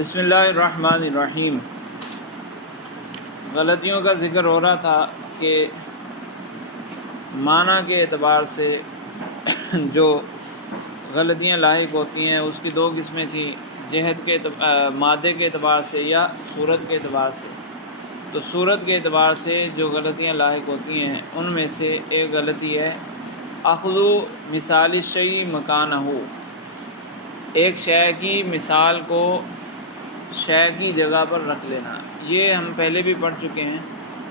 بسم اللہ الرحمن الرحیم۔ غلطیوں کا ذکر ہو رہا تھا کہ معنی کے اعتبار سے جو غلطیاں لاحق ہوتی ہیں اس کی دو قسمیں تھیں، جہت کے مادے کے اعتبار سے یا صورت کے اعتبار سے۔ تو صورت کے اعتبار سے جو غلطیاں لاحق ہوتی ہیں ان میں سے ایک غلطی ہے اخذ مثال الشیء مکانہ، ایک شے کی مثال کو شے کی جگہ پر رکھ لینا۔ یہ ہم پہلے بھی پڑھ چکے ہیں،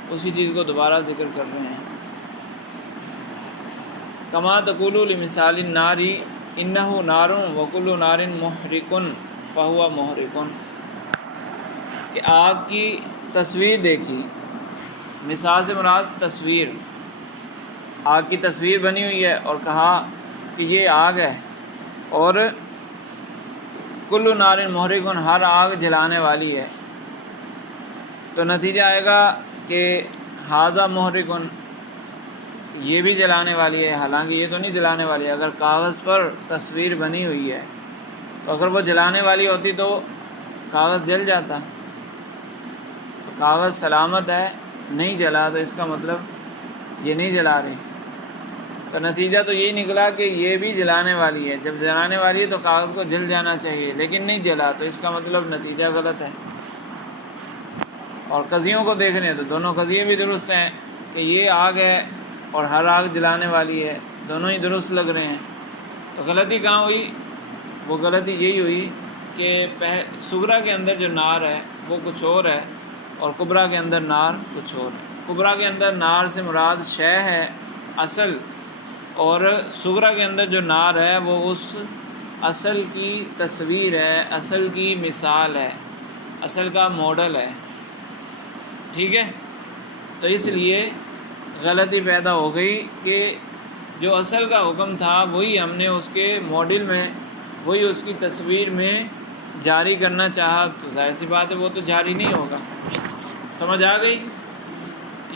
اسی چیز کو دوبارہ ذکر کر رہے ہیں۔ کما تقول لمثال النار انہ نار وکل نار محرق فہو محرق، کہ آگ کی تصویر دیکھی، مثال سے مراد تصویر، آگ کی تصویر بنی ہوئی ہے اور کہا کہ یہ آگ ہے، اور کل نار محرق، ہر آگ جلانے والی ہے، تو نتیجہ آئے گا کہ ھذا محرق، یہ بھی جلانے والی ہے، حالانکہ یہ تو نہیں جلانے والی ہے۔ اگر کاغذ پر تصویر بنی ہوئی ہے تو اگر وہ جلانے والی ہوتی تو کاغذ جل جاتا، تو کاغذ سلامت ہے، نہیں جلا، تو اس کا مطلب یہ نہیں جلا رہی۔ تو نتیجہ تو یہی نکلا کہ یہ بھی جلانے والی ہے، جب جلانے والی ہے تو کاغذ کو جل جانا چاہیے، لیکن نہیں جلا، تو اس کا مطلب نتیجہ غلط ہے۔ اور قضیوں کو دیکھ رہے ہیں تو دونوں قضیے بھی درست ہیں کہ یہ آگ ہے اور ہر آگ جلانے والی ہے، دونوں ہی درست لگ رہے ہیں۔ تو غلطی کہاں ہوئی؟ وہ غلطی یہی ہوئی کہ صغریٰ کے اندر جو نار ہے وہ کچھ اور ہے، اور کبریٰ کے اندر نار کچھ اور ہے۔ کبریٰ کے اندر نار سے مراد شے ہے، اصل، اور صغریٰ کے اندر جو نار ہے وہ اس اصل کی تصویر ہے، اصل کی مثال ہے، اصل کا ماڈل ہے، ٹھیک ہے؟ تو اس لیے غلطی پیدا ہو گئی کہ جو اصل کا حکم تھا وہی ہم نے اس کے ماڈل میں، وہی اس کی تصویر میں جاری کرنا چاہا، تو ظاہر سی بات ہے وہ تو جاری نہیں ہوگا۔ سمجھ آ گئی؟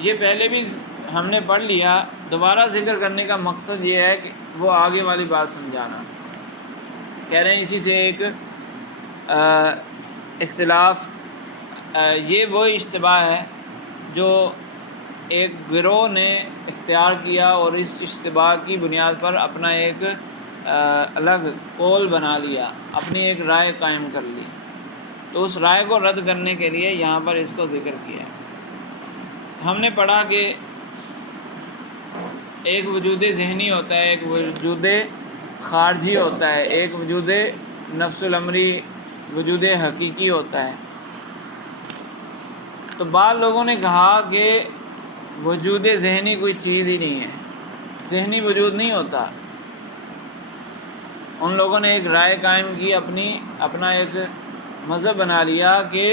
یہ پہلے بھی ہم نے پڑھ لیا، دوبارہ ذکر کرنے کا مقصد یہ ہے کہ وہ آگے والی بات سمجھانا۔ کہہ رہے ہیں اسی سے ایک اختلاف، یہ وہ اشتباہ ہے جو ایک گروہ نے اختیار کیا اور اس اشتباہ کی بنیاد پر اپنا ایک الگ قول بنا لیا، اپنی ایک رائے قائم کر لی۔ تو اس رائے کو رد کرنے کے لیے یہاں پر اس کو ذکر کیا ہے۔ ہم نے پڑھا کہ ایک وجود ذہنی ہوتا ہے، ایک وجود خارجی ہوتا ہے، ایک وجود نفس الامری وجود حقیقی ہوتا ہے۔ تو بعض لوگوں نے کہا کہ وجود ذہنی کوئی چیز ہی نہیں ہے، ذہنی وجود نہیں ہوتا۔ ان لوگوں نے ایک رائے قائم کی، اپنا ایک مذہب بنا لیا کہ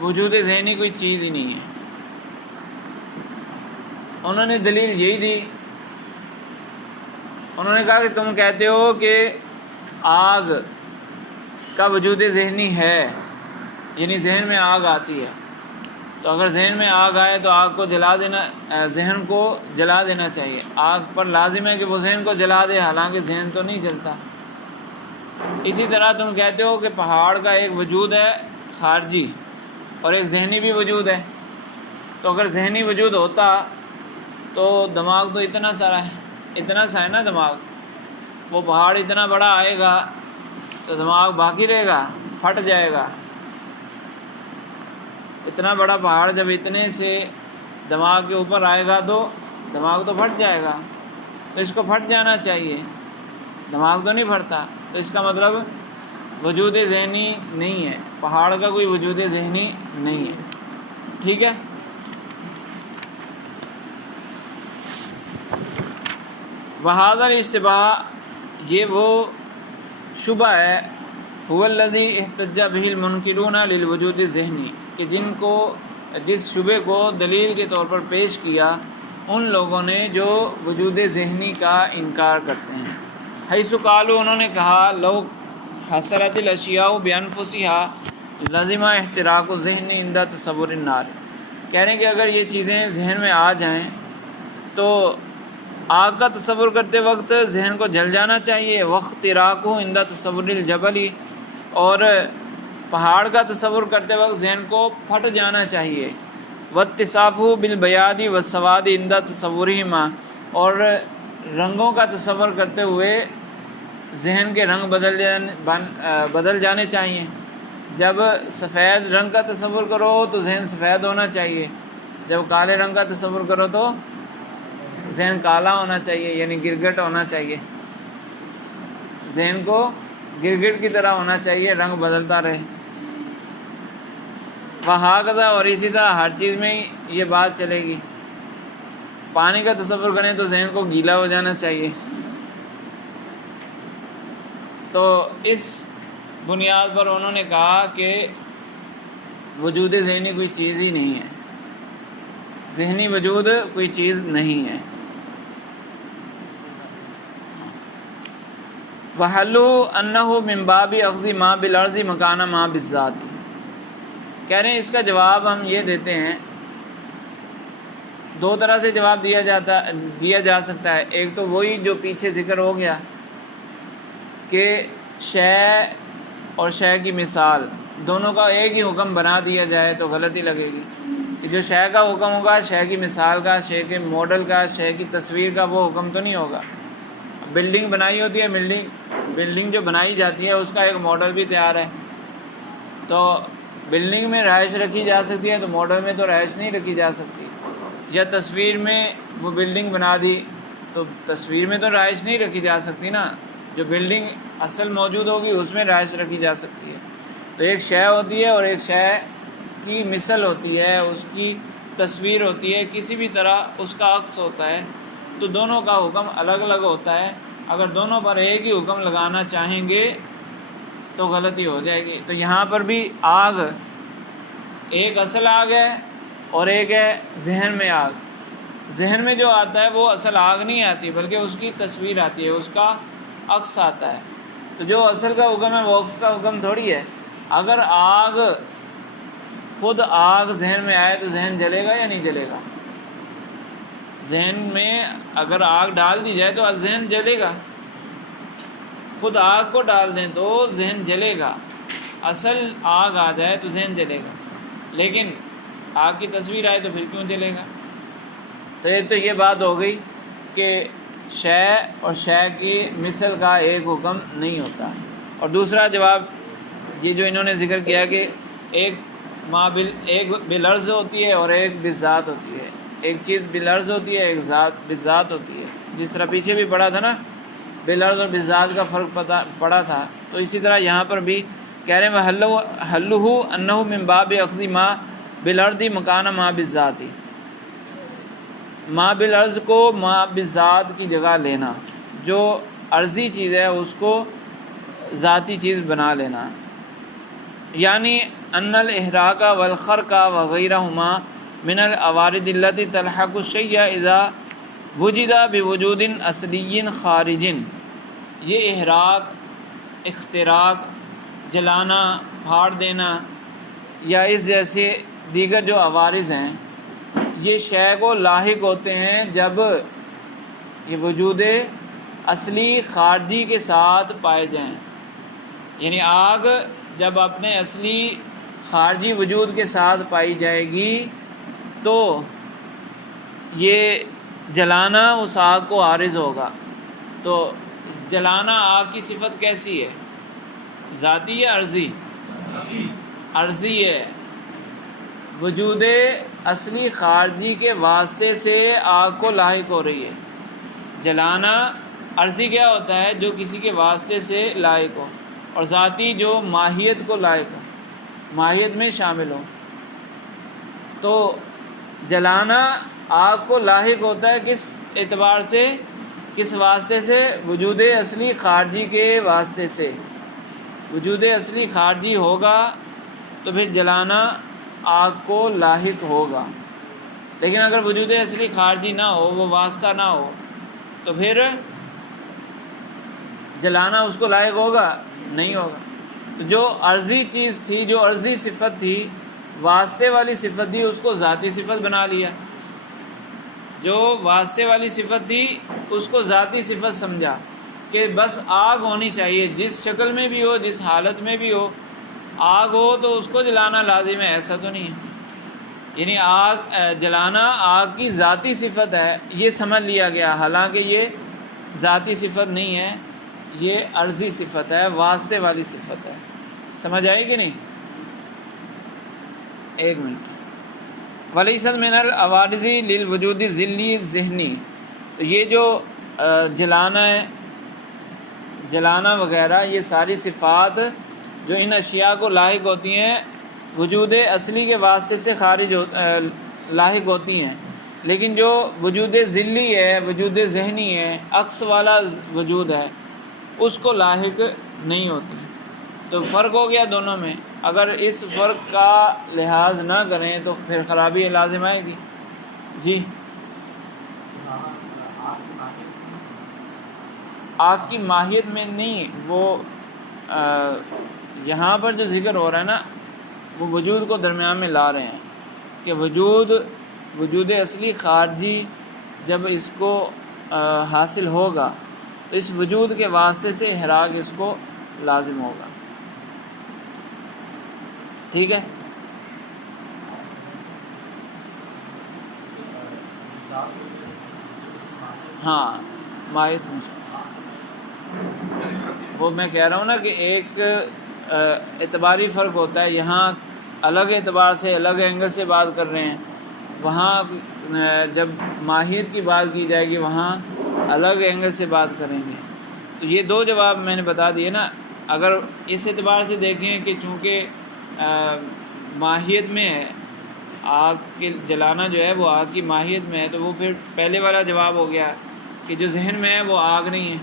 وجود ذہنی کوئی چیز ہی نہیں ہے۔ انہوں نے دلیل یہی دی، انہوں نے کہا کہ تم کہتے ہو کہ آگ کا وجود ذہنی ہے، یعنی ذہن میں آگ آتی ہے، تو اگر ذہن میں آگ آئے تو آگ کو جلا دینا، ذہن کو جلا دینا چاہیے۔ آگ پر لازم ہے کہ وہ ذہن کو جلا دے، حالانکہ ذہن تو نہیں جلتا۔ اسی طرح تم کہتے ہو کہ پہاڑ کا ایک وجود ہے خارجی اور ایک ذہنی بھی وجود ہے، تو اگر ذہنی وجود ہوتا تو دماغ تو اتنا سا ہے نا، دماغ، وہ پہاڑ اتنا بڑا آئے گا تو دماغ باقی رہے گا، پھٹ جائے گا۔ اتنا بڑا پہاڑ جب اتنے سے دماغ کے اوپر آئے گا تو دماغ تو پھٹ جائے گا، تو اس کو پھٹ جانا چاہیے، دماغ تو نہیں پھٹتا، تو اس کا مطلب وجود ذہنی نہیں ہے، پہاڑ کا کوئی وجود ذہنی نہیں ہے، ٹھیک ہے؟ وہذا الاشتباہ، یہ وہ شبہ ہے، هو الذی احتج به المنکرون للوجود الذہنی، کہ جس شبہ کو دلیل کے طور پر پیش کیا ان لوگوں نے جو وجود ذہنی کا انکار کرتے ہیں۔ حیث قالوا، انہوں نے کہا، لو حصلت الاشیاء بانفسها لزم احتراق الذہن عند تصور النار، کہہ رہے ہیں کہ اگر یہ چیزیں ذہن میں آ جائیں تو آگ کا تصور کرتے وقت ذہن کو جلنا چاہیے، اور تصور النار، اور تصور النار کا تصور کرتے وقت آگ کا تصور کرنا چاہیے۔ کہہ رہے ہیں کہ اگر یہ چیزیں ذہن میں آ جائیں تو آگ کا تصور کرتے وقت ذہن کو جل جانا چاہیے۔ واختراقہ عند تصور الجبل، اور پہاڑ کا تصور کرتے وقت ذہن کو پھٹ جانا چاہیے۔ وَاتِّصَافُهُ بِالْبَيَاضِ وَالسَّوَادِ عِنْدَ تَصَوُّرِهِمَا، اور رنگوں کا تصور کرتے ہوئے ذہن کے رنگ بدل جانے چاہیے۔ جب سفید رنگ کا تصور کرو تو ذہن سفید ہونا چاہیے، جب کالے رنگ کا تصور کرو تو ذہن کالا ہونا چاہیے، یعنی گرگٹ ہونا چاہیے، ذہن کو گرگٹ کی طرح ہونا چاہیے، رنگ بدلتا رہے۔ وہکذا، اور اسی طرح ہر چیز میں یہ بات چلے گی۔ پانی کا تصور کریں تو ذہن کو گیلا ہو جانا چاہیے۔ تو اس بنیاد پر انہوں نے کہا کہ وجود ذہنی کوئی چیز ہی نہیں ہے، ذہنی وجود کوئی چیز نہیں ہے۔ وَحَلُّهُ أَنَّهُ مِن بَابِ أَخْذِ مَا بِالْأَرْضِ مَكَانَ مَا بِالذَّاتِ، کہہ رہے ہیں اس کا جواب ہم یہ دیتے ہیں، دو طرح سے جواب دیا جا سکتا ہے۔ ایک تو وہی جو پیچھے ذکر ہو گیا کہ شے اور شے کی مثال دونوں کا ایک ہی حکم بنا دیا جائے تو غلطی لگے گی، کہ جو شے کا حکم ہوگا شے کی مثال کا، شے کے ماڈل کا، شے کی تصویر کا وہ حکم تو نہیں ہوگا۔ بلڈنگ بنائی ہوتی ہے، بلڈنگ جو بنائی جاتی ہے اس کا ایک ماڈل بھی تیار ہے، تو بلڈنگ میں رہائش رکھی جا سکتی ہے تو ماڈل میں تو رہائش نہیں رکھی جا سکتی، یا تصویر میں وہ بلڈنگ بنا دی تو تصویر میں تو رہائش نہیں رکھی جا سکتی نا، جو بلڈنگ اصل موجود ہوگی اس میں رہائش رکھی جا سکتی ہے۔ تو ایک شے ہوتی ہے اور ایک شے کی مثل ہوتی ہے، اس کی تصویر ہوتی ہے، کسی بھی طرح اس کا عکس ہوتا ہے، تو دونوں کا حکم الگ الگ ہوتا ہے۔ اگر دونوں پر ایک ہی حکم لگانا چاہیں گے تو غلطی ہو جائے گی۔ تو یہاں پر بھی آگ، ایک اصل آگ ہے اور ایک ہے ذہن میں آگ۔ ذہن میں جو آتا ہے وہ اصل آگ نہیں آتی بلکہ اس کی تصویر آتی ہے، اس کا عکس آتا ہے۔ تو جو اصل کا حکم ہے وہ عکس کا حکم تھوڑی ہے۔ اگر خود آگ ذہن میں آئے تو ذہن جلے گا یا نہیں جلے گا؟ ذہن میں اگر آگ ڈال دی جائے تو ذہن جلے گا، خود آگ کو ڈال دیں تو ذہن جلے گا، اصل آگ آ جائے تو ذہن جلے گا، لیکن آگ کی تصویر آئے تو پھر کیوں جلے گا؟ تو ایک تو یہ بات ہو گئی کہ شے اور شے کی مثل کا ایک حکم نہیں ہوتا، اور دوسرا جواب یہ جو انہوں نے ذکر کیا کہ ایک بالعرض ہوتی ہے اور ایک بالذات ہوتی ہے، ایک چیز بالعرض ہوتی ہے، ایک بالذات ہوتی ہے، جس طرح پیچھے بھی پڑھا تھا نا، بالعرض اور بالذات کا فرق پڑا تھا، تو اسی طرح یہاں پر بھی کہہ رہے ہیں حلُّهُ أَنَّهُ مِن بَابِ أَخْذِ مَا بِالْأَرْضِ مَكَانَ مَا بِالذَّاتِ، ما بالعرض کو ما بالذات کی جگہ لینا، جو عرضی چیز ہے اس کو ذاتی چیز بنا لینا، یعنی ان الاحراق والخرق وغیرہما من العوارض التي تلحق الشیء اذا وجد بوجود اصلی خارج۔ یہ احراق، اختراق، جلانا، پھاڑ دینا یا اس جیسے دیگر جو عوارض ہیں یہ شے کو لاحق ہوتے ہیں جب یہ وجود اصلی خارجی کے ساتھ پائے جائیں، یعنی آگ جب اپنے اصلی خارجی وجود کے ساتھ پائی جائے گی تو یہ جلانا اس آگ کو عارض ہوگا۔ تو جلانا آگ کی صفت کیسی ہے؟ ذاتی یا عرضی؟ عرضی ہے، وجود اصلی خارجی کے واسطے سے آگ کو لاحق ہو رہی ہے۔ جلانا عرضی کیا ہوتا ہے؟ جو کسی کے واسطے سے لاحق ہو، اور ذاتی جو ماہیت کو لاحق ہو، ماہیت میں شامل ہو۔ تو جلانا آگ کو لاحق ہوتا ہے کس اعتبار سے، کس واسطے سے؟ وجود اصلی خارجی کے واسطے سے۔ وجود اصلی خارجی ہوگا تو پھر جلانا آگ کو لاحق ہوگا، لیکن اگر وجود اصلی خارجی نہ ہو، وہ واسطہ نہ ہو، تو پھر جلانا اس کو لاحق ہوگا؟ نہیں ہوگا۔ تو جو عرضی چیز تھی، جو عرضی صفت تھی، واسطے والی صفت تھی، اس کو ذاتی صفت بنا لیا۔ جو واسطے والی صفت تھی اس کو ذاتی صفت سمجھا کہ بس آگ ہونی چاہیے، جس شکل میں بھی ہو، جس حالت میں بھی ہو، آگ ہو تو اس کو جلانا لازم ہے، ایسا تو نہیں ہے۔ یعنی آگ جلانا آگ کی ذاتی صفت ہے، یہ سمجھ لیا گیا، حالانکہ یہ ذاتی صفت نہیں ہے، یہ عرضی صفت ہے، واسطے والی صفت ہے۔ سمجھ آئی کہ نہیں؟ ایک منٹ۔ ولیست من العوارض للوجود ذلی ذہنی، تو یہ جو جلانا ہے، جلانا وغیرہ، یہ ساری صفات جو ان اشیاء کو لاحق ہوتی ہیں وجود اصلی کے واسطے سے خارج لاحق ہوتی ہیں، لیکن جو وجود ذلی ہے، وجود ذہنی ہے، عکس والا وجود ہے، اس کو لاحق نہیں ہوتی۔ تو فرق ہو گیا دونوں میں۔ اگر اس فرق کا لحاظ نہ کریں تو پھر خرابی لازم آئے گی۔ جی، آگ کی ماہیت میں نہیں، وہ یہاں پر جو ذکر ہو رہا ہے نا، وہ وجود کو درمیان میں لا رہے ہیں کہ وجود اصلی خارجی جب اس کو حاصل ہوگا تو اس وجود کے واسطے سے احراق اس کو لازم ہوگا۔ ٹھیک ہے؟ ہاں، ماہیت میں وہ میں کہہ رہا ہوں نا کہ ایک اعتباری فرق ہوتا ہے، یہاں الگ اعتبار سے، الگ اینگل سے بات کر رہے ہیں، وہاں جب ماہر کی بات کی جائے گی وہاں الگ اینگل سے بات کریں گے۔ تو یہ دو جواب میں نے بتا دیے نا۔ اگر اس اعتبار سے دیکھیں کہ چونکہ ماہیت میں ہے، آگ کے جلانا جو ہے وہ آگ کی ماہیت میں ہے، تو وہ پھر پہلے والا جواب ہو گیا کہ جو ذہن میں ہے وہ آگ نہیں ہے۔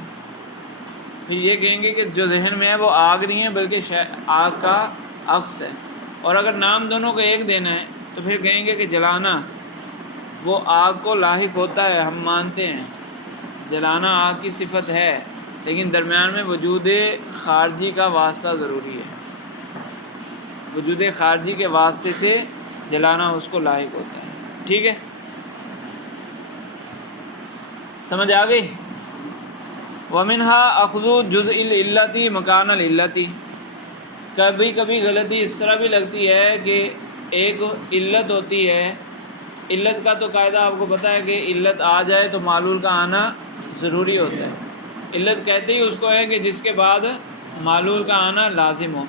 پھر یہ کہیں گے کہ جو ذہن میں ہے وہ آگ نہیں ہے بلکہ آگ کا عکس ہے۔ اور اگر نام دونوں کو ایک دینا ہے تو پھر کہیں گے کہ جلانا وہ آگ کو لاحق ہوتا ہے، ہم مانتے ہیں جلانا آگ کی صفت ہے، لیکن درمیان میں وجود خارجی کا واسطہ ضروری ہے، وجود خارجی کے واسطے سے جلانا اس کو لاحق ہوتا ہے۔ ٹھیک ہے؟ سمجھ آ گئی؟ وَمِنْهَا أَخْذُ جُزْءِ الْعِلَّةِ مَكَانَ الْعِلَّةِ، کبھی کبھی غلطی اس طرح بھی لگتی ہے کہ ایک علت ہوتی ہے، علت کا تو قاعدہ آپ کو پتہ ہے کہ علت آ جائے تو معلول کا آنا ضروری ہوتا ہے۔ علت کہتے ہی اس کو ہے کہ جس کے بعد معلول کا آنا لازم ہو۔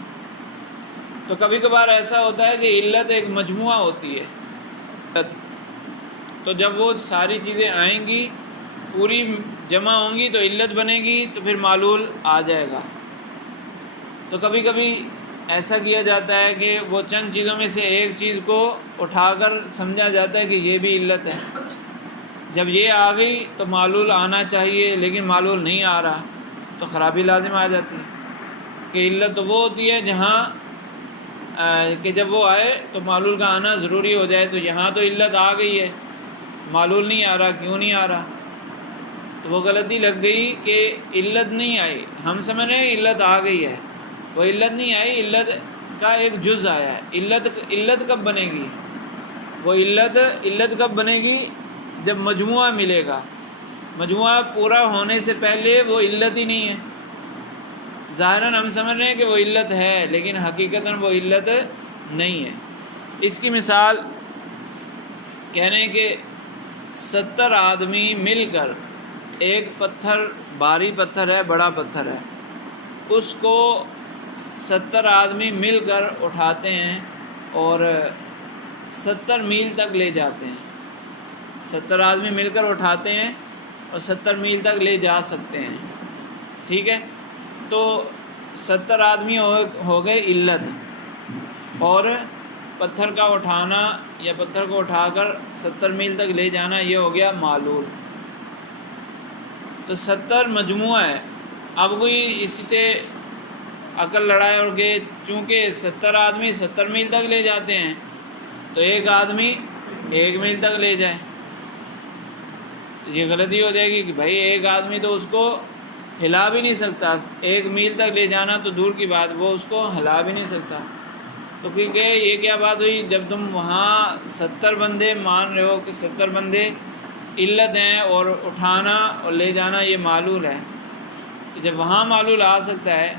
تو کبھی کبھار ایسا ہوتا ہے کہ علت ایک مجموعہ ہوتی ہے، تو جب وہ ساری چیزیں آئیں گی پوری جمع ہوں گی تو علت بنے گی، تو پھر معلول آ جائے گا۔ تو کبھی کبھی ایسا کیا جاتا ہے کہ وہ چند چیزوں میں سے ایک چیز کو اٹھا کر سمجھا جاتا ہے کہ یہ بھی علت ہے، جب یہ آ گئی تو معلول آنا چاہیے لیکن معلول نہیں آ رہا تو خرابی لازم آ جاتی ہے کہ علت تو وہ ہوتی ہے جہاں کہ جب وہ آئے تو معلول کا آنا ضروری ہو جائے، تو یہاں تو علت آ گئی ہے، معلول نہیں آ رہا، کیوں نہیں آ رہا؟ تو وہ غلطی لگ گئی کہ علت نہیں آئی، ہم سمجھ رہے ہیں علت آ گئی ہے، وہ علت نہیں آئی، علت کا ایک جز آیا ہے۔ علت کب بنے گی؟ وہ علت کب بنے گی؟ جب مجموعہ ملے گا، مجموعہ پورا ہونے سے پہلے وہ علت ہی نہیں ہے۔ ظاہراً ہم سمجھ رہے ہیں کہ وہ علت ہے لیکن حقیقتاً وہ علت نہیں ہے۔ اس کی مثال کہہ رہے ہیں کہ 70 آدمی مل کر ایک پتھر، بھاری پتھر ہے، بڑا پتھر ہے، اس کو 70 آدمی مل کر اٹھاتے ہیں اور 70 میل تک لے جاتے ہیں۔ 70 آدمی مل کر اٹھاتے ہیں اور 70 میل تک لے جا سکتے ہیں۔ ٹھیک ہے؟ تو 70 آدمی ہو گئے علت، اور پتھر کا اٹھانا یا پتھر کو اٹھا کر 70 میل تک لے جانا یہ ہو گیا معلول۔ تو 70 مجموعہ ہے۔ اب کوئی اسی سے عقل لڑائے اور کہ چونکہ 70 آدمی 70 میل تک لے جاتے ہیں تو ایک آدمی 1 میل تک لے جائے، تو یہ غلطی ہو جائے گی کہ بھائی ایک آدمی تو اس کو ہلا بھی نہیں سکتا، 1 میل تک لے جانا تو دور کی بات، وہ اس کو ہلا بھی نہیں سکتا۔ تو کیونکہ یہ کیا بات ہوئی، جب تم وہاں 70 بندے مان رہے ہو کہ 70 بندے علت ہیں اور اٹھانا اور لے جانا یہ معلول ہے، تو جب وہاں معلول آ سکتا ہے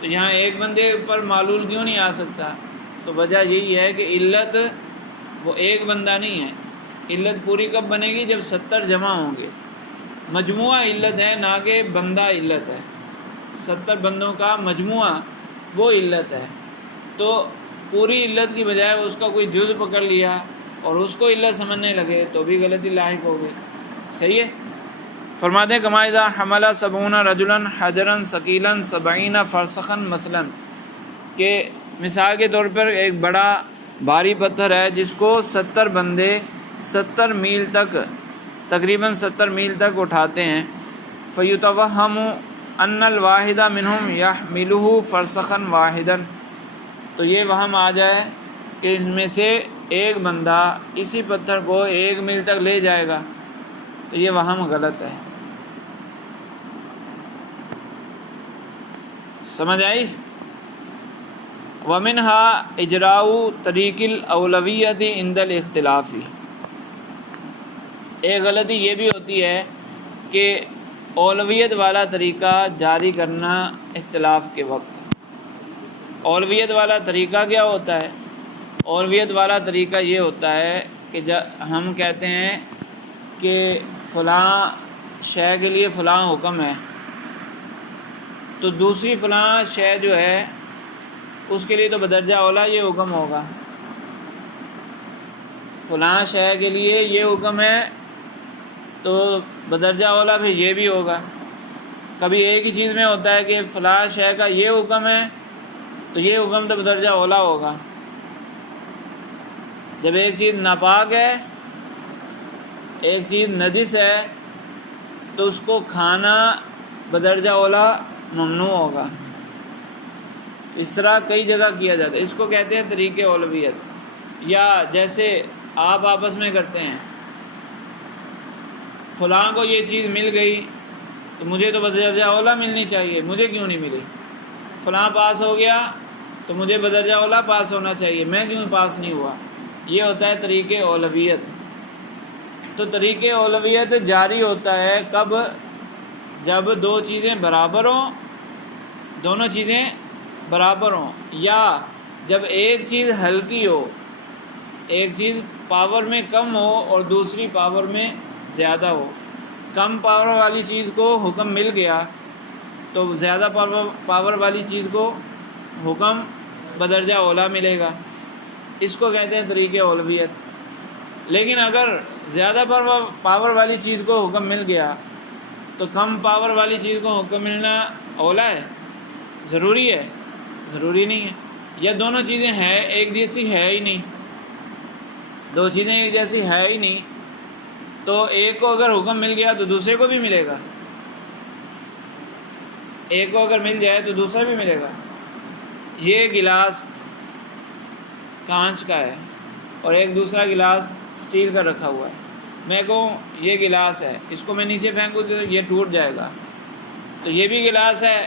تو یہاں ایک بندے پر معلول کیوں نہیں آ سکتا؟ تو وجہ یہی ہے کہ علت وہ ایک بندہ نہیں ہے، علت پوری کب بنے گی؟ جب 70 جمع ہوں گے۔ مجموعہ علت ہے، نہ کہ بندہ علت ہے، 70 بندوں کا مجموعہ وہ علت ہے۔ تو پوری علت کی بجائے اس کا کوئی جز پکڑ لیا اور اس کو علت سمجھنے لگے تو بھی غلطی لاحق ہو گئی۔ صحیح ہے؟ فرماتے ہیں کما اذا حمل 70 رجلا حجرا ثقیلا 70 فرسخا مثلا، کہ مثال کے طور پر ایک بڑا بھاری پتھر ہے جس کو 70 بندے 70 میل تک، تقریباً 70 میل تک اٹھاتے ہیں، فیتوہم ان الواحد منہم یحملہ فرسخا واحدا، تو یہ وہم آ جائے کہ ان میں سے ایک بندہ اسی پتھر کو 1 میل تک لے جائے گا، تو یہ وہم غلط ہے۔ سمجھ آئی؟ وَمِنْهَا اجراء طریق الاولویت عند الاختلاف، ایک غلطی یہ بھی ہوتی ہے کہ اولویت والا طریقہ جاری کرنا اختلاف کے وقت۔ اولویت والا طریقہ کیا ہوتا ہے؟ اولویت والا طریقہ یہ ہوتا ہے کہ جب ہم کہتے ہیں کہ فلاں شے کے لیے فلاں حکم ہے، تو دوسری فلاں شے جو ہے اس کے لیے تو بدرجہ اولا یہ حکم ہوگا۔ فلاں شے کے لیے یہ حکم ہے تو بدرجہ اولا پھر یہ بھی ہوگا۔ کبھی ایک ہی چیز میں ہوتا ہے کہ فلاں شے کا یہ حکم ہے تو یہ حکم تو بدرجہ اولا ہوگا۔ جب ایک چیز ناپاک ہے، ایک چیز نجس ہے، تو اس کو کھانا بدرجہ اولا ممنوع ہوگا۔ اس طرح کئی جگہ کیا جاتا ہے، اس کو کہتے ہیں طریق اولویت۔ یا جیسے آپ آپس میں کرتے ہیں، فلاں کو یہ چیز مل گئی تو مجھے تو بدرجہ اولا ملنی چاہیے، مجھے کیوں نہیں ملی؟ فلاں پاس ہو گیا تو مجھے بدرجہ اولا پاس ہونا چاہیے، میں کیوں پاس نہیں ہوا؟ یہ ہوتا ہے طریق اولویت۔ تو طریق اولویت جاری ہوتا ہے کب؟ جب دو چیزیں برابر ہوں، دونوں چیزیں برابر ہوں، یا جب ایک چیز ہلکی ہو، ایک چیز پاور میں کم ہو اور دوسری پاور میں زیادہ ہو۔ کم پاور والی چیز کو حکم مل گیا تو زیادہ پاور والی چیز کو حکم بدرجہ اولا ملے گا، اس کو کہتے ہیں طریق اولویت۔ لیکن اگر زیادہ پاور والی چیز کو حکم مل گیا تو کم پاور والی چیز کو حکم ملنا اولا ہے؟ ضروری ہے؟ ضروری نہیں ہے۔ یا دونوں چیزیں ہیں ایک جیسی ہے ہی نہیں، دو چیزیں ایک جیسی ہے ہی نہیں، تو ایک کو اگر حکم مل گیا تو دوسرے کو بھی ملے گا، ایک کو اگر مل جائے تو دوسرا بھی ملے گا۔ یہ گلاس کانچ کا ہے اور ایک دوسرا گلاس سٹیل کا رکھا ہوا ہے، میں کہوں یہ گلاس ہے، اس کو میں نیچے پھینکوں تو یہ ٹوٹ جائے گا، تو یہ بھی گلاس ہے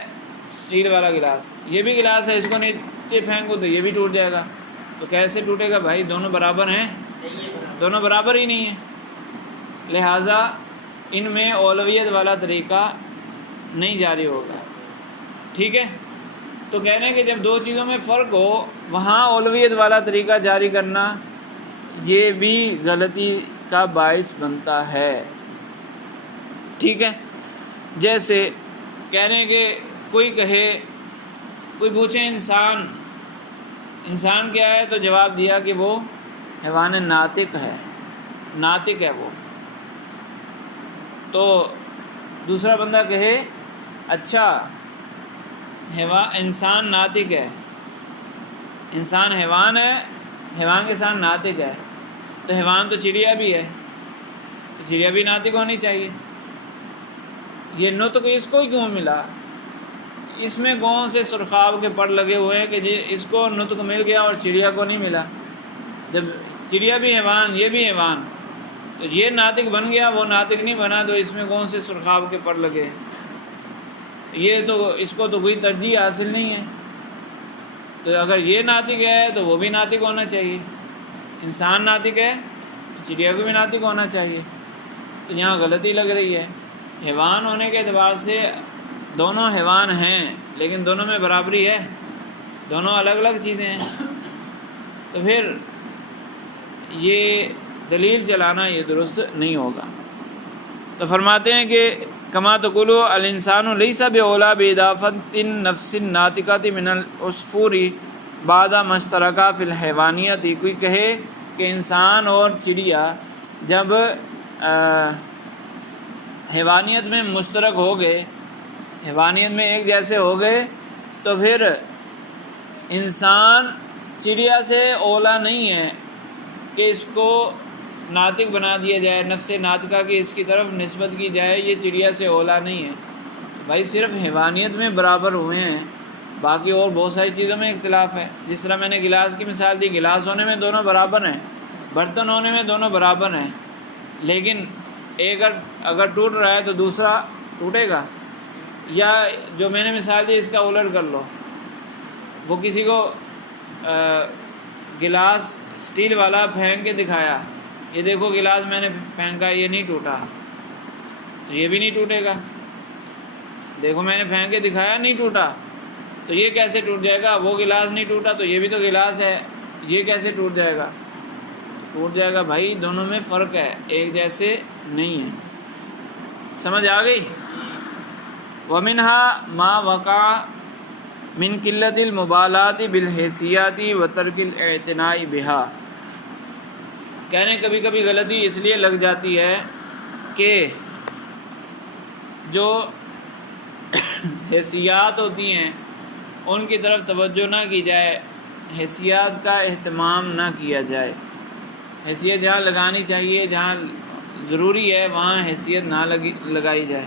سٹیل والا گلاس، یہ بھی گلاس ہے، اس کو نیچے پھینکوں تو یہ بھی ٹوٹ جائے گا، تو کیسے ٹوٹے گا بھائی؟ دونوں برابر ہیں؟ دونوں برابر ہی نہیں ہیں۔ لہٰذا ان میں اولویت والا طریقہ نہیں جاری ہوگا، ٹھیک ہے؟ تو کہہ رہے ہیں کہ جب دو چیزوں میں فرق ہو وہاں اولویت والا طریقہ جاری کرنا یہ بھی غلطی کا باعث بنتا ہے، ٹھیک ہے؟ جیسے کہہ رہے ہیں کہ کوئی کہے، کوئی پوچھے انسان کیا ہے، تو جواب دیا کہ وہ حیوان ناطق ہے، ناطق ہے وہ۔ تو دوسرا بندہ کہے اچھا انسان ناطق ہے، انسان حیوان ہے، حیوان کے ساتھ ناطق ہے، تو حیوان تو چڑیا بھی ہے، تو چڑیا بھی ناطق ہونی چاہیے۔ یہ نطق اس کو کیوں ملا؟ اس میں کون سے سرخاب کے پر لگے ہوئے ہیں کہ جی اس کو نطق مل گیا اور چڑیا کو نہیں ملا؟ جب چڑیا بھی حیوان یہ بھی حیوان، تو یہ ناطق بن گیا وہ ناطق نہیں بنا، تو اس میں کون سے سرخاب کے پر لگے؟ یہ تو اس کو تو کوئی ترجیح حاصل نہیں ہے۔ تو اگر یہ ناطق ہے تو وہ بھی ناطق ہونا چاہیے، انسان ناطق ہے تو چڑیا کو بھی ناطق ہونا چاہیے، تو یہاں غلطی لگ رہی ہے۔ حیوان ہونے کے اعتبار سے دونوں حیوان ہیں لیکن دونوں میں برابری ہے؟ دونوں الگ الگ چیزیں ہیں۔ تو پھر یہ دلیل چلانا یہ درست نہیں ہوگا۔ تو فرماتے ہیں کہ کما تقولو الانسان لیس باولی باضافۃ النفس الناطقۃ من العصفور بعد ما اشترکا فی الحیوانیت، کوئی کہے کہ انسان اور چڑیا جب حیوانیت میں مشترک ہو گئے، حیوانیت میں ایک جیسے ہو گئے، تو پھر انسان چڑیا سے اولا نہیں ہے کہ اس کو ناطق بنا دیا جائے، نفس ناطقہ کی اس کی طرف نسبت کی جائے، یہ چڑیا سے اولا نہیں ہے۔ بھائی صرف حیوانیت میں برابر ہوئے ہیں، باقی اور بہت ساری چیزوں میں اختلاف ہے۔ جس طرح میں نے گلاس کی مثال دی، گلاس ہونے میں دونوں برابر ہیں، برتن ہونے میں دونوں برابر ہیں، لیکن ایک اگر ٹوٹ رہا ہے تو دوسرا ٹوٹے گا۔ یا جو میں نے مثال دی اس کا الٹ کر لو، وہ کسی کو گلاس اسٹیل والا پھینک کے دکھایا، یہ دیکھو گلاس میں نے پھینکا یہ نہیں ٹوٹا، تو یہ بھی نہیں ٹوٹے گا۔ دیکھو میں نے پھینک کے دکھایا نہیں ٹوٹا، تو یہ کیسے ٹوٹ جائے گا؟ وہ گلاس نہیں ٹوٹا تو یہ بھی تو گلاس ہے، یہ کیسے ٹوٹ جائے گا؟ ٹوٹ جائے گا بھائی، دونوں میں فرق ہے، ایک جیسے نہیں ہے۔ سمجھ آ گئی؟ وَمِنْهَا مَا وَقَعَ مِنْ قِلَّةِ الْمُبَالَاةِ بِالْحَیثیَّاتِ وَتَرْکِ الْاعْتِنَاءِ بِهَا، کہنے کبھی کبھی غلطی اس لیے لگ جاتی ہے کہ جو حیثیات ہوتی ہیں ان کی طرف توجہ نہ کی جائے، حیثیات کا اہتمام نہ کیا جائے، حیثیت جہاں لگانی چاہیے، جہاں ضروری ہے وہاں حیثیت نہ لگائی جائے،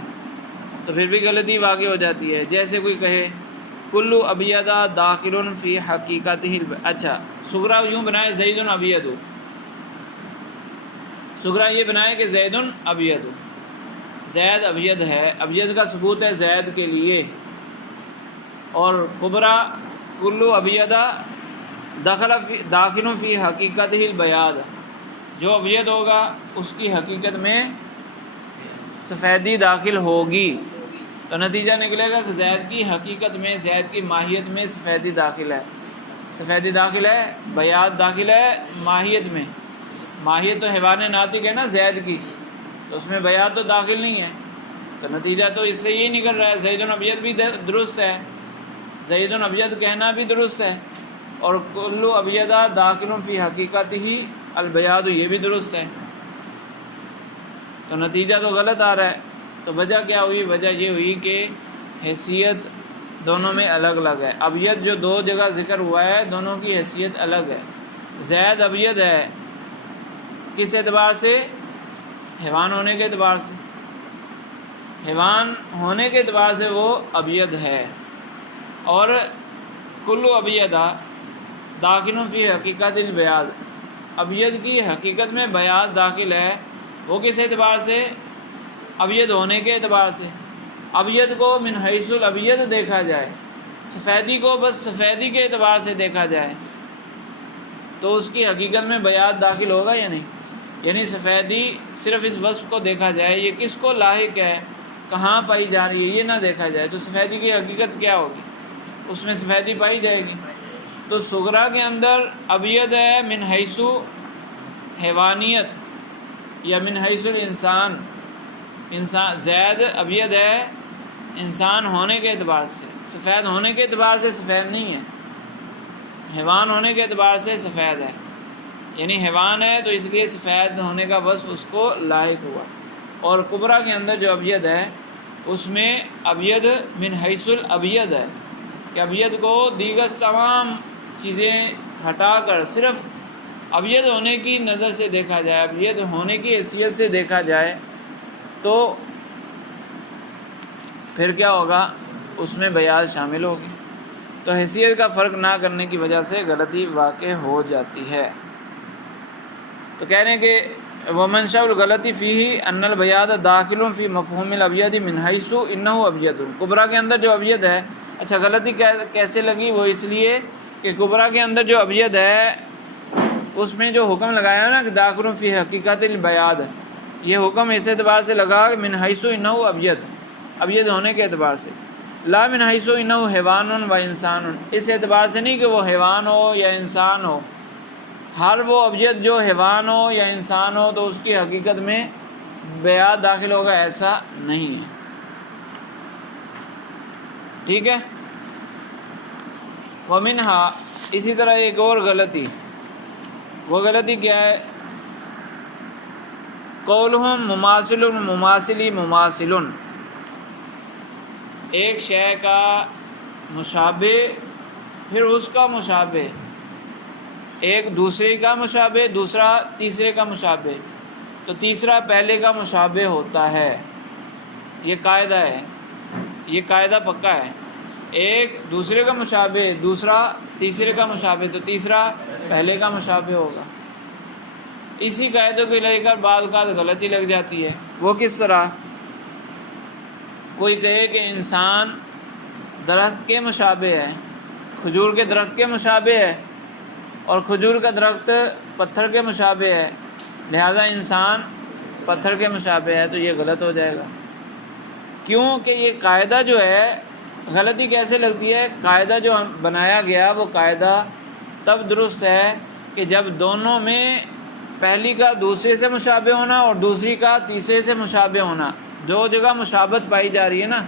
تو پھر بھی غلطی واقع ہو جاتی ہے۔ جیسے کوئی کہے کلو ابیض داخل فی حقیقتہ، اچھا صغریٰ یوں بنائے زید ابیض، صغریٰ یہ بنائے کہ زید ابیض، زید ابیض ہے، ابیض کا ثبوت ہے زید کے لیے، اور کبریٰ کلو ابیض داخل فی حقیقتہ البیاض، جو ابیض ہوگا اس کی حقیقت میں سفیدی داخل ہوگی، تو نتیجہ نکلے گا کہ زید کی حقیقت میں، زید کی ماہیت میں سفیدی داخل ہے، سفیدی داخل ہے، بیاض داخل ہے ماہیت میں۔ ماہیت تو حیوان ناطق ہے نا زید کی، تو اس میں بیاض تو داخل نہیں ہے، تو نتیجہ تو اس سے یہ نکل رہا ہے زید ابیض بھی درست ہے، زید ابیض کہنا بھی درست ہے، اور کلو ابیض داخل فی حقیقتہ البیاض یہ بھی درست ہے، تو نتیجہ تو غلط آ رہا ہے۔ تو وجہ کیا ہوئی؟ وجہ یہ ہوئی کہ حیثیت دونوں میں الگ الگ ہے۔ ابیض جو دو جگہ ذکر ہوا ہے دونوں کی حیثیت الگ ہے۔ زید ابیض ہے کس اعتبار سے؟ حیوان ہونے کے اعتبار سے، حیوان ہونے کے اعتبار سے وہ ابیض ہے، اور کلو ابیض داخل فی حقیقت البیاض، ابیض کی حقیقت میں بیاض داخل ہے، وہ کس اعتبار سے؟ ابیض ہونے کے اعتبار سے۔ ابیض کو من حیث الابیض دیکھا جائے، سفیدی کو بس سفیدی کے اعتبار سے دیکھا جائے، تو اس کی حقیقت میں بیاض داخل ہوگا یا نہیں؟ یعنی سفیدی صرف اس وصف کو دیکھا جائے، یہ کس کو لاحق ہے، کہاں پائی جا رہی ہے، یہ نہ دیکھا جائے، تو سفیدی کی حقیقت کیا ہوگی؟ اس میں سفیدی پائی جائے گی۔ تو صغریٰ کے اندر ابیض ہے من حیث حیوانیت یا من حیث الانسان، انسان زید ابیض ہے انسان ہونے کے اعتبار سے، سفید ہونے کے اعتبار سے سفید نہیں ہے، حیوان ہونے کے اعتبار سے سفید ہے، یعنی حیوان ہے تو اس لیے سفید ہونے کا وصف اس کو لاحق ہوا۔ اور کبریٰ کے اندر جو ابیض ہے اس میں ابیض من حیث الابیض ہے، کہ ابیض کو دیگر تمام چیزیں ہٹا کر صرف ابیض ہونے کی نظر سے دیکھا جائے، ابیض ہونے کی حیثیت سے دیکھا جائے، تو پھر کیا ہوگا؟ اس میں بیاض شامل ہوگی، تو حیثیت کا فرق نہ کرنے کی وجہ سے غلطی واقع ہو جاتی ہے۔ تو کہہ رہے ہیں کہ وَمَنْشَأُ الْغَلَطِ فِيهِ أَنَّ الْبَيَاضَ دَاخِلٌ فِي مَفْهُومِ الْأَبْيَضِ مِنْ حَيْثُ إِنَّهُ أَبْيَضٌ، کبریٰ کے اندر جو ابیض ہے، اچھا غلطی کیسے لگی؟ وہ اس لیے کہ کبریٰ کے اندر جو ابیض ہے اس میں جو حکم لگایا ہے نا کہ داخل فی حقیقت البیاض، یہ حکم اس اعتبار سے لگا کہ من حیث انہ ابیض، ابیض ہونے کے اعتبار سے، لا من حیث انہ حیوان و انسان، اس اعتبار سے نہیں کہ وہ حیوان ہو یا انسان ہو، ہر وہ آبجیکٹ جو حیوان ہو یا انسان ہو تو اس کی حقیقت میں بیعت داخل ہوگا، ایسا نہیں ہے، ٹھیک ہے۔ ومنہا، اسی طرح ایک اور غلطی، وہ غلطی کیا ہے؟ قولہم مماثل مماثلی مماثل، ایک شے کا مشابہ پھر اس کا مشابہ، ایک دوسرے کا مشابہ دوسرا تیسرے کا مشابہ، تو تیسرا پہلے کا مشابہ ہوتا ہے، یہ قاعدہ ہے، یہ قاعدہ پکا ہے، ایک دوسرے کا مشابہ دوسرا تیسرے کا مشابہ تو تیسرا پہلے کا مشابہ ہوگا۔ اسی قاعدے کو لے کر بعض اوقات غلطی لگ جاتی ہے۔ وہ کس طرح؟ کوئی کہے کہ انسان درخت کے مشابہ ہے، کھجور کے درخت کے مشابہ ہے، اور کھجور کا درخت پتھر کے مشابہ ہے، لہذا انسان پتھر کے مشابہ ہے، تو یہ غلط ہو جائے گا۔ کیونکہ یہ قاعدہ جو ہے، غلطی کیسے لگتی ہے؟ قاعدہ جو بنایا گیا وہ قاعدہ تب درست ہے کہ جب دونوں میں پہلی کا دوسرے سے مشابہ ہونا اور دوسری کا تیسرے سے مشابہ ہونا، جو جگہ مشابہت پائی جا رہی ہے نا،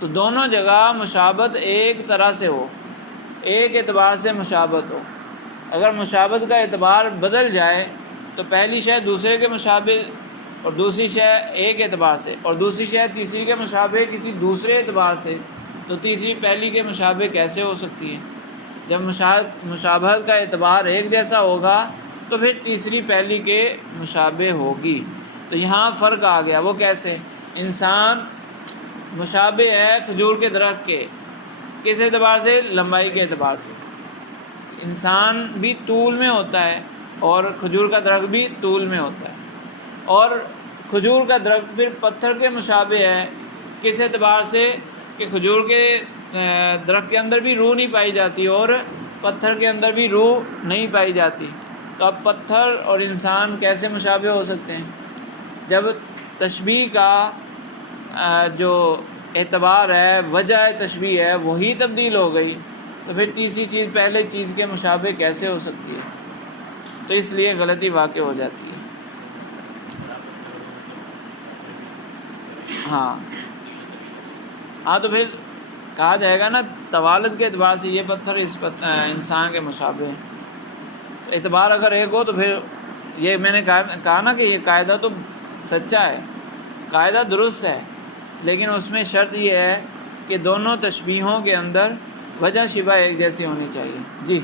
تو دونوں جگہ مشابہت ایک طرح سے ہو، ایک اعتبار سے مشابہت ہو۔ اگر مشابہت کا اعتبار بدل جائے تو پہلی شے دوسرے کے مشابہ اور دوسری شے ایک اعتبار سے، اور دوسری شے تیسری کے مشابہ کسی دوسرے اعتبار سے، تو تیسری پہلی کے مشابہ کیسے ہو سکتی ہے؟ جب مشابہت کا اعتبار ایک جیسا ہوگا تو پھر تیسری پہلی کے مشابہ ہوگی۔ تو یہاں فرق آ گیا۔ وہ کیسے؟ انسان مشابہ ہے کھجور کے درخت کے، کس اعتبار سے؟ لمبائی کے اعتبار سے۔ انسان بھی طول میں ہوتا ہے اور کھجور کا درخت بھی طول میں ہوتا ہے، اور کھجور کا درخت پھر پتھر کے مشابہ ہے، کس اعتبار سے؟ کہ کھجور کے درخت کے اندر بھی روح نہیں پائی جاتی اور پتھر کے اندر بھی روح نہیں پائی جاتی، تو اب پتھر اور انسان کیسے مشابہ ہو سکتے ہیں؟ جب تشبیہ کا جو اعتبار ہے، وجہ تشبیہ ہے، وہی تبدیل ہو گئی، تو پھر تیسری چیز پہلے چیز کے مشابہ کیسے ہو سکتی ہے؟ تو اس لیے غلطی واقع ہو جاتی ہے۔ ہاں تو پھر کہا جائے گا نا طوالت کے اعتبار سے یہ پتھر اس انسان کے مشابہ ہے، تو اعتبار اگر ایک ہو تو پھر یہ میں نے کہا نا کہ یہ قاعدہ تو سچا ہے، قاعدہ درست ہے، لیکن اس میں شرط یہ ہے کہ دونوں تشبیہوں کے اندر وجہ شبہ ایک جیسی ہونی چاہیے۔ جی،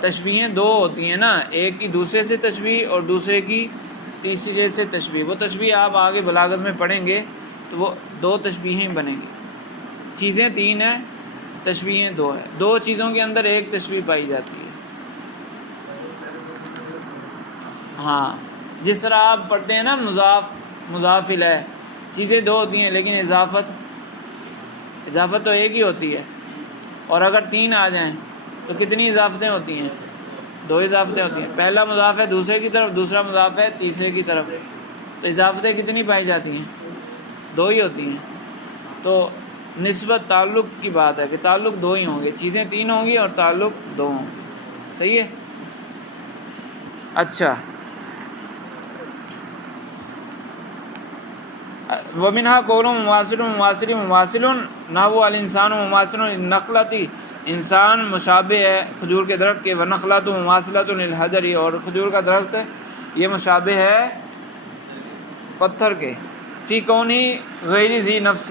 تشبیہیں دو ہوتی ہیں نا، ایک کی دوسرے سے تشبیہ اور دوسرے کی تیسرے سے تشبیہ، وہ تشبیہ آپ آگے بلاغت میں پڑھیں گے تو وہ دو تشبیہیں بنیں گی۔ چیزیں تین ہیں، تشبیہیں دو ہیں، دو چیزوں کے اندر ایک تشبیہ پائی جاتی ہے۔ ہاں، جس طرح آپ پڑھتے ہیں نا مضاف الیہ، چیزیں دو ہوتی ہیں لیکن اضافت تو ایک ہی ہوتی ہے، اور اگر تین آ جائیں تو کتنی اضافتیں ہوتی ہیں؟ دو اضافتیں ہوتی ہیں، پہلا مضاف ہے دوسرے کی طرف، دوسرا مضاف ہے تیسرے کی طرف، تو اضافتیں کتنی پائی جاتی ہیں؟ دو ہی ہوتی ہیں۔ تو نسبت تعلق کی بات ہے کہ تعلق دو ہی ہوں گے، چیزیں تین ہوں گی اور تعلق دو ہوں گے، صحیح ہے؟ اچھا، وَمِنْهَا قَوْلٌ مُمَاثِلٌ مُمَاثِلٌ نَحْوُ الْإِنسَانُ مُمَاثِلٌ لِلنَّخْلَةِ، انسان مشابہ ہے کھجور کے درخت کے، وَنَخْلَةُ مُمَاثِلَةٌ لِلْحَجَرِ، اور کھجور کا درخت یہ مشابہ ہے پتھر کے، فی کونی غیر ذی نفس،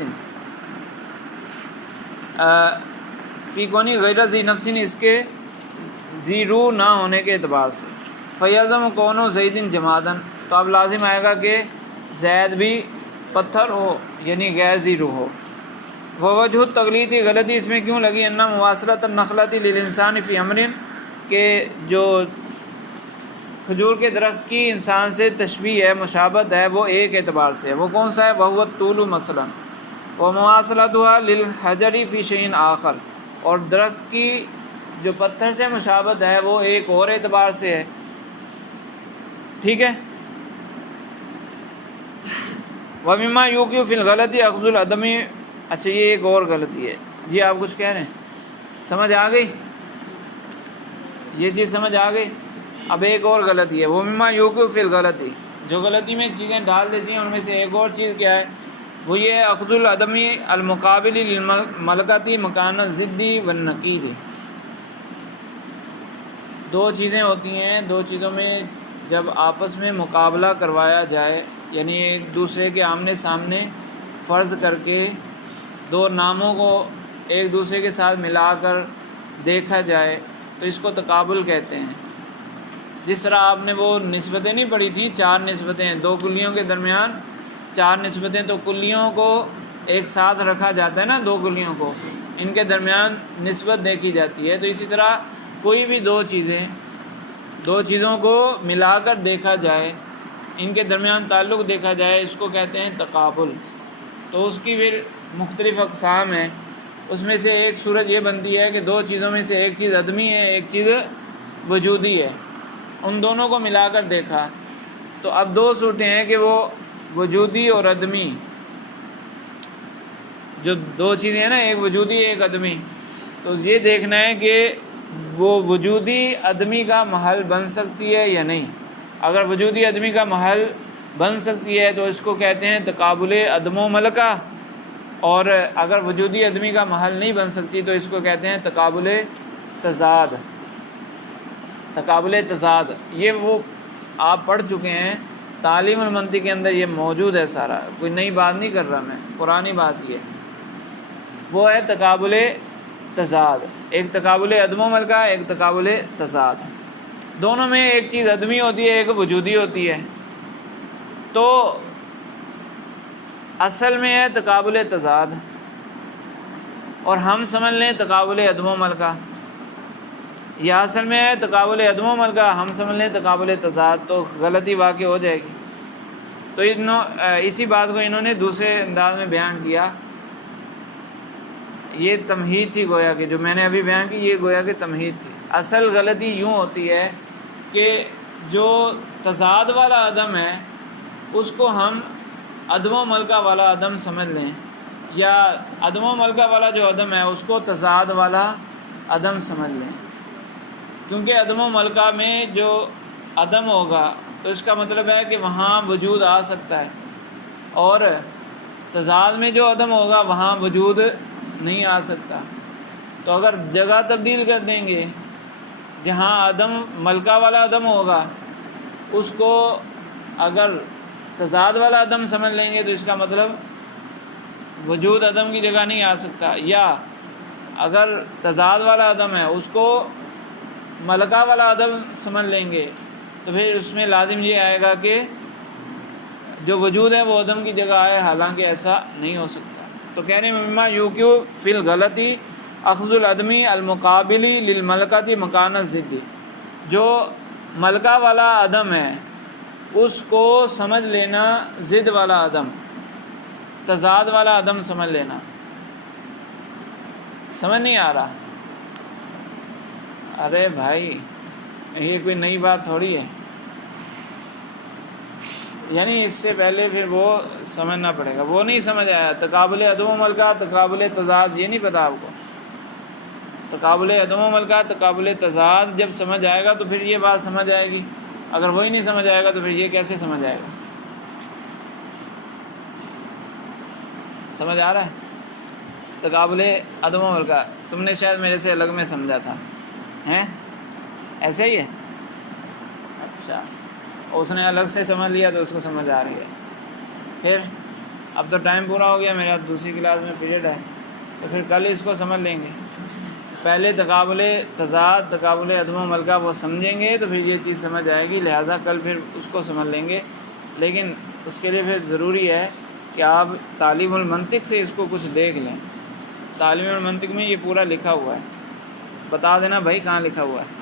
فی کونی غیر ذی نفس، اس کے ذی روح نہ ہونے کے اعتبار سے، فیلزم کونو زید جمادن، تو اب لازم آئے گا کہ زید بھی پتھر ہو یعنی غیر ذی روح ہو۔ ووجہ التغلیطِ، غلطی اس میں کیوں لگی؟ ان مواصلۃ النخلۃ للانسان فی امر، کہ جو کھجور کے درخت کی انسان سے تشبیہ ہے، مشابہت ہے، وہ ایک اعتبار سے ہے، وہ کون سا ہے؟ وہو الطول مثلا، ومواصلتها للحجر فی شیء آخر، اور درخت کی جو پتھر سے مشابہت ہے وہ ایک اور اعتبار سے ہے، ٹھیک ہے؟ وَمِمَّا يُوقِعُ فِي الْغَلَطِ أَخْذُ الْعَدَمِ اچھا یہ ایک اور غلطی ہے جی، آپ کچھ کہہ رہے ہیں؟ سمجھ آ گئی یہ چیز؟ سمجھ آ گئی؟ اب ایک اور غلطی ہے، وہ مما یوقع فی الغلطی، جو غلطی میں چیزیں ڈال دیتی ہیں ان میں سے ایک اور چیز کیا ہے؟ وہ یہ ہے اخذ العدمی المقابلی للملکتی مکان ضدی والنقیدی۔ دو چیزیں ہوتی ہیں، دو چیزوں میں جب آپس میں مقابلہ کروایا جائے، یعنی ایک دوسرے کے آمنے سامنے فرض کر کے دو ناموں کو ایک دوسرے کے ساتھ ملا کر دیکھا جائے تو اس کو تقابل کہتے ہیں۔ جس طرح آپ نے وہ نسبتیں نہیں پڑھی تھیں، چار نسبتیں، دو کلیوں کے درمیان چار نسبتیں، تو کلیوں کو ایک ساتھ رکھا جاتا ہے نا، دو کلیوں کو ان کے درمیان نسبت دیکھی جاتی ہے۔ تو اسی طرح کوئی بھی دو چیزوں کو ملا کر دیکھا جائے، ان کے درمیان تعلق دیکھا جائے، اس کو کہتے ہیں تقابل۔ تو اس کی پھر مختلف اقسام ہیں، اس میں سے ایک صورت یہ بنتی ہے کہ دو چیزوں میں سے ایک چیز عدمی ہے، ایک چیز وجودی ہے، ان دونوں کو ملا کر دیکھا۔ تو اب دو صورتیں ہیں کہ وہ وجودی اور عدمی، جو دو چیزیں ہیں نا، ایک وجودی ایک عدمی، تو یہ دیکھنا ہے کہ وہ وجودی عدمی کا محل بن سکتی ہے یا نہیں۔ اگر وجودی عدمی کا محل بن سکتی ہے تو اس کو کہتے ہیں تقابل عدم و ملکہ، اور اگر وجودی عدمی کا محل نہیں بن سکتی تو اس کو کہتے ہیں تقابل تضاد۔ تقابل تضاد یہ وہ آپ پڑھ چکے ہیں، تعلیم المنطق کے اندر یہ موجود ہے سارا، کوئی نئی بات نہیں کر رہا میں، پرانی بات یہ وہ ہے تقابل تضاد۔ ایک تقابل عدم و ملکہ، ایک تقابل تضاد، دونوں میں ایک چیز عدمی ہوتی ہے، ایک وجودی ہوتی ہے۔ تو اصل میں ہے تقابل تضاد، اور ہم سمجھ لیں تقابل عدم و ملکہ، یا اصل میں ہے تقابل عدم و ملکہ، ہم سمجھ لیں تقابل تضاد، تو غلطی واقع ہو جائے گی۔ تو اسی بات کو انہوں نے دوسرے انداز میں بیان کیا، یہ تمہید تھی گویا کہ جو میں نے ابھی بیان کی، یہ گویا کہ تمہید تھی۔ اصل غلطی یوں ہوتی ہے کہ جو تضاد والا عدم ہے اس کو ہم عدم و ملکہ والا عدم سمجھ لیں، یا عدم و ملکہ والا جو عدم ہے اس کو تضاد والا عدم سمجھ لیں، کیونکہ عدم و ملکہ میں جو عدم ہوگا تو اس کا مطلب ہے کہ وہاں وجود آ سکتا ہے، اور تضاد میں جو عدم ہوگا وہاں وجود نہیں آ سکتا۔ تو اگر جگہ تبدیل کر دیں گے، جہاں عدم ملکہ والا عدم ہوگا اس کو اگر تضاد والا عدم سمجھ لیں گے تو اس کا مطلب وجود عدم کی جگہ نہیں آ سکتا، یا اگر تضاد والا عدم ہے اس کو ملکہ والا عدم سمجھ لیں گے تو پھر اس میں لازم یہ آئے گا کہ جو وجود ہے وہ عدم کی جگہ آئے، حالانکہ ایسا نہیں ہو سکتا۔ تو کہنے میں مما یوقع فی الغلطی اخذ العدمی المقابلی للملکتی مکان ضدی، جو ملکہ والا عدم ہے اس کو سمجھ لینا ضد والا عدم، تضاد والا عدم سمجھ لینا۔ سمجھ نہیں آ رہا؟ ارے بھائی یہ کوئی نئی بات تھوڑی ہے، یعنی اس سے پہلے پھر وہ سمجھنا پڑے گا، وہ نہیں سمجھ آیا۔ تقابل عدم و ملکہ، تقابل تضاد، یہ نہیں پتہ آپ کو؟ تقابل عدم و ملکہ، تقابل تضاد جب سمجھ آئے گا تو پھر یہ بات سمجھ آئے گی، اگر وہی نہیں سمجھ آئے گا تو پھر یہ کیسے سمجھ آئے گا؟ سمجھ آ رہا ہے؟ تقابل عدم و ملکہ تم نے شاید میرے سے الگ میں سمجھا تھا، ہیں ایسے ہی ہے؟ اچھا، اس نے الگ سے سمجھ لیا تو اس کو سمجھ آ رہی ہے۔ پھر اب تو ٹائم پورا ہو گیا، میرا دوسری کلاس میں پیریڈ ہے، تو پھر کل اس کو سمجھ لیں گے۔ پہلے تقابل تضاد، تقابل عدم و ملکہ وہ سمجھیں گے تو پھر یہ چیز سمجھ آئے گی، لہٰذا کل پھر اس کو سمجھ لیں گے۔ لیکن اس کے لیے پھر ضروری ہے کہ آپ تعلیم المنطق سے اس کو کچھ دیکھ لیں۔ تعلیم المنطق میں یہ پورا لکھا ہوا ہے، بتا دینا بھائی کہاں لکھا ہوا ہے۔